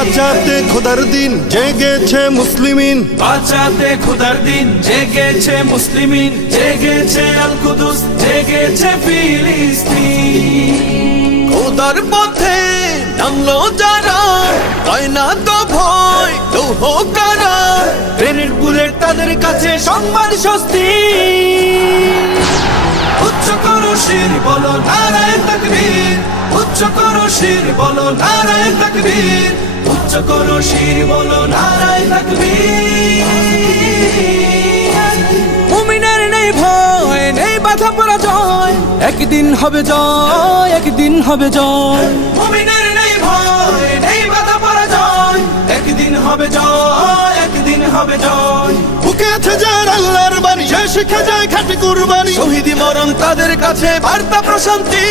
বাঁচাতে খোদার দিন জেগেছে মুসলিমিন, বাঁচাতে খোদার দিন জেগেছে মুসলিমিন, জেগেছে আল কুদুস, জেগেছে ফিলিস্তিন। খোদার পথে নামলো যারা, হয় না তো ভয় লৌহ কারা, গ্রেনেড বুলেট তাদের কাছে সংবাদ স্বস্তি। উচ্চ করো শির বলো নারায়ে তাকবীর, উচ্চ করো শির বলো নারায়ে তাকবীর, উচ্চ করো শির বলো নারায়ে তাকবীর। মুমিনের নেই ভয়, নেই বাধা পরাজয়, একদিন হবে জয়, একদিন হবে জয়। মুমিনের নেই ভয়, নেই বাধা পরাজয়, একদিন হবে জয়, একদিন হবে জয়। বুকে আছে যার আল্লাহর বাণী, সে শিখে যায় খাঁটি কুরবানি, শহীদি মরণ তাদের কাছে বার্তা প্রশান্তি।